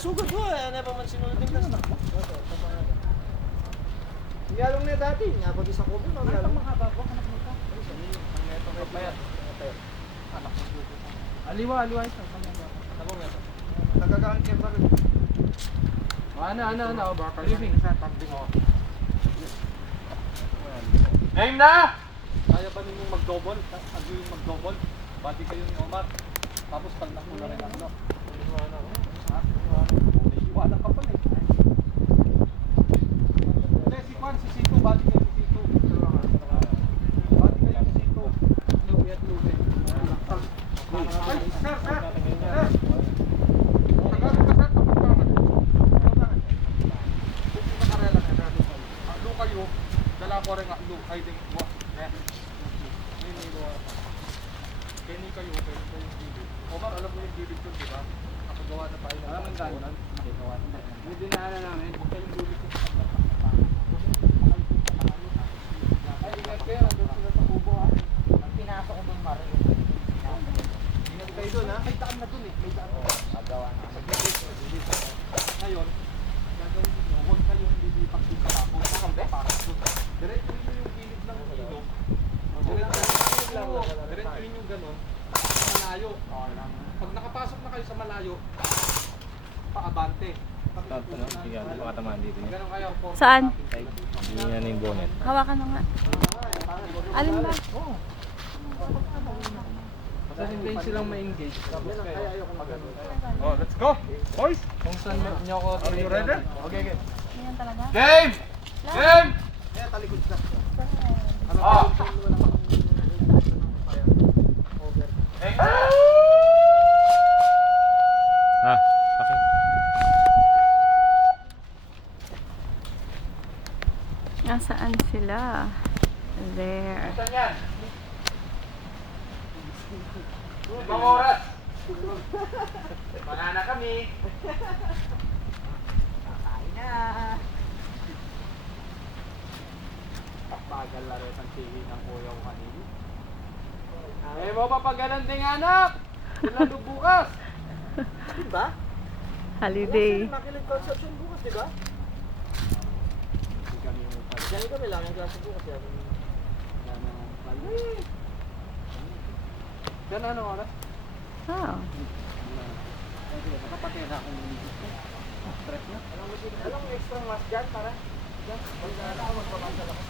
sugod ko, ano pa man sinunod din na. Iyalong na dati, nga pag isang kubo, no? Ano mahaba po? Anak mo ka? Payat. Anak mo dito. Aliwa ito. Nagagaan kayo pa rin. Ano, baka Living. sa tabi mo. Game na! Kaya ba ninyong mag-double? Ano yung mag-double? Bati kayo ni Omar. Tapos pag nakula rin ang ano. Iwanan ka pala eh. Hindi, si Juan, si Sito. Bati kayo si Sito. Bati kayo si Sito. Lubi at lubi. Ay, sir! Tagalog ka, sir. Alo kayo. Dala ko rin alo. Ay, din. Kenny kayo yung gilid. Omar, alam mo yung gilid ko, di ba? Nakagawa na tayo. Alam ang gano'n? Hindi dinaanan namin. Huwag kayong gilid ko. Ay, ingat kayo. Nandun sila sa kubo, ha? Pinasok ko doon, Mario. Ingat kayo doon, ha? May daan na dun eh. May daan na. Agawa na. Ngayon, gagawin nyo, huwag kayong lilipat dito sa tapos. Diretso nyo yung gilid ng ilog. Diretso yung gano'n. Malayo. Pag nakapasok na kayo sa malayo, paabante. Ganun kayo. Saan? Hindi na yung bonnet. Hawakan mo nga. Alin ba? Basta hindi silang ma-engage. Tapos kayo. Oh, let's go! Boys! Kung saan nyo ako... Are you ready? Okay. Yan talaga? Game! Game! Kaya talikod ka. Ah! Okay. Nasaan sila? There. Saan yan? 5 oras! Mga na kami! Kain na. Bagal laro ng TV ng kuya ko kanina. Eh mo papagalan din anak! Lalo bukas! Diba? Holiday. Makilig concert yun bukas, diba? Hindi kami umupal. Diyan kami lang yung klase bukas yan. Yan ano oras? Oh. Nakapatay na akong stress na. Alam mo extra mask dyan para? Dyan? Pag ako magbabasal ako.